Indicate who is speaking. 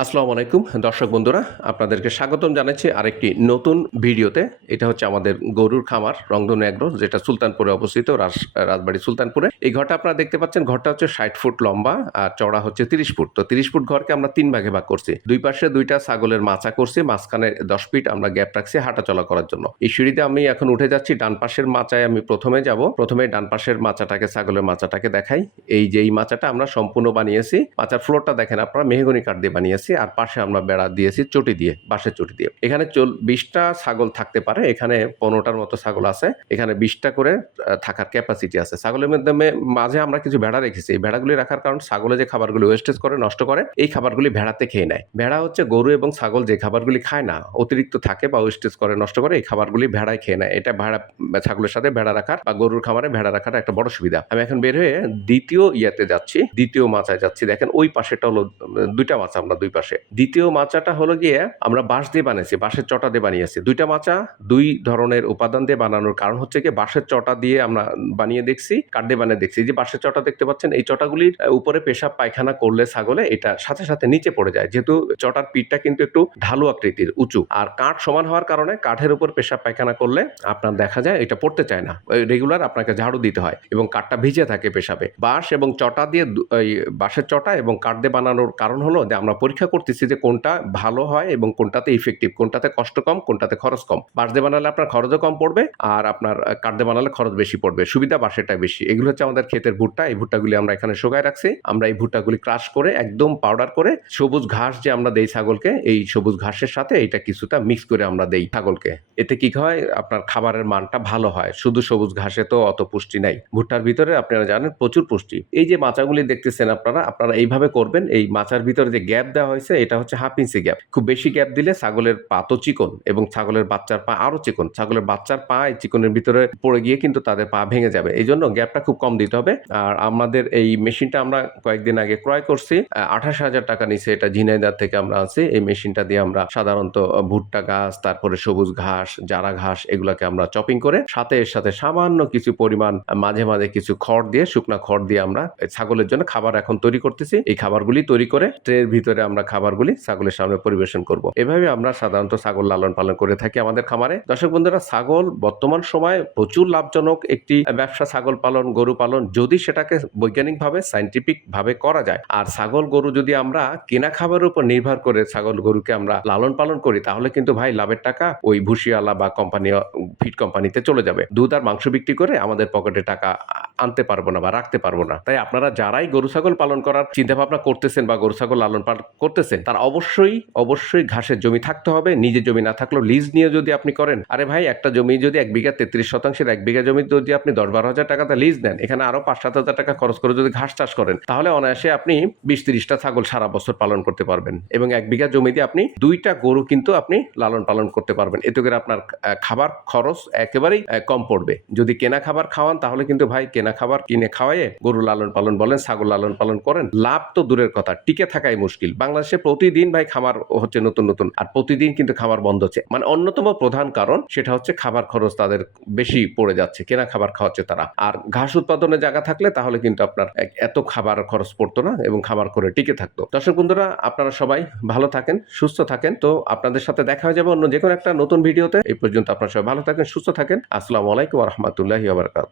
Speaker 1: আসসালামু আলাইকুম। দর্শক বন্ধুরা, আপনাদেরকে স্বাগতম জানাচ্ছি আরেকটি নতুন ভিডিওতে। এটা হচ্ছে আমাদের গরুর খামার রংধনু এগ্রো, যেটা সুলতানপুরে অবস্থিত, রাজ- রাজবাড়ী সুলতানপুরে। এই ঘরটা আপনারা দেখতে পাচ্ছেন, ঘরটা হচ্ছে ষাট ফুট লম্বা আর চড়া হচ্ছে তিরিশ ফুট। তো তিরিশ ফুট ঘরকে আমরা তিন ভাগে ভাগ করছি। দুই পাশে দুইটা ছাগলের মাচা করছি, মাঝখানে দশ ফিট আমরা গ্যাপ রাখছি হাঁটা চলা করার জন্য। এই সিঁড়িতে আমি এখন উঠে যাচ্ছি, ডান পাশের মাচায় আমি প্রথমে যাব। প্রথমে ডান পাশের মাচাটাকে, ছাগলের মাচাটাকে দেখাই। এই যে এই মাচাটা আমরা সম্পূর্ণ বানিয়েছি, মাচার ফ্লোরটা দেখেন আপনারা, মেহগনি কাঠ দিয়ে বানিয়েছি। আর পাশে আমরা বেড়া দিয়েছি চটি দিয়ে, বাঁশের চটি দিয়ে। এখানে চল বিশটা ছাগল থাকতে পারে, এখানে পনেরোটার মতো ছাগল আছে। এখানে বিশটা করে থাকার ক্যাপাসিটি আছে। ছাগলের মাধ্যমে, মাঝে আমরা কিছু ভেড়া রেখেছি। এই ভেড়াগুলি রাখার কারণ ছাগলে যে খাবারগুলি ওয়েস্টেজ করে, নষ্ট করে, এই খাবারগুলি ভেড়াতে খেয়ে নেয়। ভেড়া হচ্ছে গরু এবং ছাগল যে খাবারগুলি খায় না, অতিরিক্ত থাকে বা ওয়েস্টেজ করে, নষ্ট করে, এই খাবারগুলি ভেড়ায় খেয়ে নেয়। এটা ভেড়া, ছাগলের সাথে ভেড়া রাখার বা গরুর খামারে ভেড়া রাখার একটা বড় সুবিধা। আমি এখন বের হয়ে দ্বিতীয় ইয়াতে যাচ্ছি, দ্বিতীয় মাচায় যাচ্ছি। দেখেন ওই পাশেটা হলো দুইটা মাছ আমরা দুই পাশে দ্বিতীয় মাচাটা হলো গিয়ে আমরা বাঁশ দিয়ে বানিয়েছি, বাঁশের চটা দিয়ে বানিয়েছি। দুইটা মাচা দুই ধরনের উপাদান দিয়ে বানানোর কারণ হচ্ছে কি, বাঁশের চটা দিয়ে আমরা বানিয়ে দেখছি, কাঠ দিয়ে বানিয়ে দেখছি। যে বাঁশের চটা দেখতে পাচ্ছেন, এই চটাগুলির উপরে পেশাব, পায়খানা করলে ছাগলে এটা সাথে সাথে নিচে পড়ে যায়। যেহেতু চটার পিঠটা কিন্তু একটু ঢালু আকৃতির, উঁচু। আর কাঠ সমান হওয়ার কারণে কাঠের উপর পেশাব, পায়খানা করলে আপনার দেখা যায় এটা পড়তে চায় না। রেগুলার আপনাকে ঝাড়ু দিতে হয় এবং কাঠটা ভিজে থাকে পেশাবে। বাঁশ এবং চটা দিয়ে বাঁশের চটা এবং কাঠ দিয়ে বানানোর কারণ হলো যে আমরা পরীক্ষা করতেছি যে কোনটা ভালো হয় এবং কোনটাতে ইফেক্টিভ কোনটাতে কষ্ট কম, কোনটাতে খরচ কম। বাঁশ দিয়ে বানালে আপনার খরচও কম পড়বে আর আপনার কাঠ দিয়ে বানালে খরচ বেশি পড়বে। সুবিধা বাঁশেরটাই বেশি। এগুলো হচ্ছে আমাদের ক্ষেতের ভুট্টা। এই ভুট্টাগুলি আমরা এখানে শোকায় রাখছি। আমরা এই ভুট্টাগুলি ক্রাশ করে একদম পাউডার করে সবুজ ঘাস যে আমরা দেই ছাগলকে, এই সবুজ ঘাসের সাথে এটা কিছুটা মিক্স করে আমরা দেই ছাগলকে। এতে কি হয়? আপনার খাবারের মানটা ভালো হয়। শুধু সবুজ ঘাসে তো অত পুষ্টি নাই। ভুট্টার ভিতরে আপনারা জানেন প্রচুর পুষ্টি। এই যে মাচাগুলি দেখতেছেন আপনারা আপনারা এইভাবে করবেন। এই মাচার ভিতরে যে গ্যাপ দেওয়া হয়েছে, এটা হচ্ছে হাফ ইঞ্চি গ্যাপ খুব বেশি গ্যাপ দিলে ছাগলের পা তো চিকন এবং ছাগলের বাচ্চার পা আরও চিকন। ছাগলের বাচ্চার পা এই চিকনের ভিতরে পড়ে গিয়ে কিন্তু তাদের পা ভেঙে যাবে। এই জন্য গ্যাপটা খুব কম দিতে হবে। আর আমাদের এই মেশিনটা আমরা কয়েকদিন আগে ক্রয় করছি আঠাশ হাজার টাকা নিচে এটা ঝিনাইদার থেকে আমরা আছি এই মেশিনটা দিয়ে আমরা সাধারণত ভুট্টা গাছ, তারপরে সবুজ ঘাস, জারা ঘাস এগুলাকে আমরা চপিং করে সাথে এর সাথে সামান্য কিছু পরিমাণ মাঝে মাঝে কিছু খড় দিয়ে, শুকনা খড় দিয়ে আমরা ছাগলের জন্য খাবার এখন তৈরি করতেছি। এই খাবারগুলি তৈরি করে ট্রের ভিতরে আমরা খাবারগুলি ছাগলের সামনে পরিবেশন করব। এভাবে আমরা সাধারণত ছাগল লালন পালন করে থাকি আমাদের খামারে। দর্শক বন্ধুরা, ছাগল বর্তমান সময়ে প্রচুর লাভজনক একটি ব্যবসা ছাগল পালন, গরু পালন যদি সেটাকে বৈজ্ঞানিকভাবে সাইন্টিফিক ভাবে করা যায়। আর ছাগল, গরু যদি আমরা কেনা খাবারের উপর নির্ভর করে ছাগল, গরুকে আমরা লালন পালন করি, তাহলে কিন্তু ভাই লাভের টাকা ওই ভুসিওয়ালা বা কোম্পানি ফিড কোম্পানিতে চলে যাবে। দুধ আর মাংস বিক্রি করে আমাদের পকেটে টাকা আনতে পারব না বা রাখতে পারব না। তাই আপনারা যারাই গরু ছাগল পালন করার চিন্তা ভাবনা করতেছেন বা গরু ছাগল লালন পালন করতেছেন, তার অবশ্যই অবশ্যই ঘাসের জমি থাকতে হবে, নিজের জমি না থাকলেও লিজ নিয়ে যদি আপনি করেন, আরে ভাই, একটা জমি যদি এক বিঘা তেত্রিশ শতাংশের এক বিঘা জমি যদি আপনি দশ বারো হাজার টাকাতে লিজ নেন, এখানে আরও পাঁচ সাত হাজার টাকা খরচ করে যদি ঘাস চাষ করেন, তাহলে অনায়াসে আপনি বিশ তিরিশটা ছাগল সারা বছর পালন করতে পারবেন এবং এক বিঘা জমিতে আপনি দুইটা গরু কিন্তু আপনি লালন পালন করতে পারবেন। এতে করে আপনার খাবার খরচ একেবারেই কম পড়বে। যদি কেনা খাবার খাওয়ান, তাহলে কিন্তু ভাই, কেনা খাবার কিনে খাওয়াইয়ে গরু লালন পালন বলেন, ছাগল লালন পালন করেন, লাভ তো দূরের কথা, টিকে থাকাই মুশকিল। বাংলাদেশে প্রতিদিন ভাই খামার হচ্ছে নতুন নতুন। আর প্রতিদিন কিন্তু খাবার বন্ধ হচ্ছে। মানে অন্যতম প্রধান কারণ সেটা হচ্ছে খাবার খরচ তাদের বেশি পড়ে যাচ্ছে, কেনা খাবার খাওয়াচ্ছে তারা। আর ঘাস উৎপাদনের জায়গা থাকলে তাহলে কিন্তু আপনার এত খাবার খরচ পড়তো না এবং খাবার করে টিকে থাকতো। দর্শক বন্ধুরা, আপনারা সবাই ভালো থাকেন, সুস্থ থাকেন। তো আপনাদের সাথে দেখা হয়ে যাবে অন্য যে কোনো একটা নতুন ভিডিওতে। এই পর্যন্ত আপনারা সবাই ভালো থাকেন, সুস্থ থাকেন। আসসালামু আলাইকুম রহমতুল্লাহি আবরকাত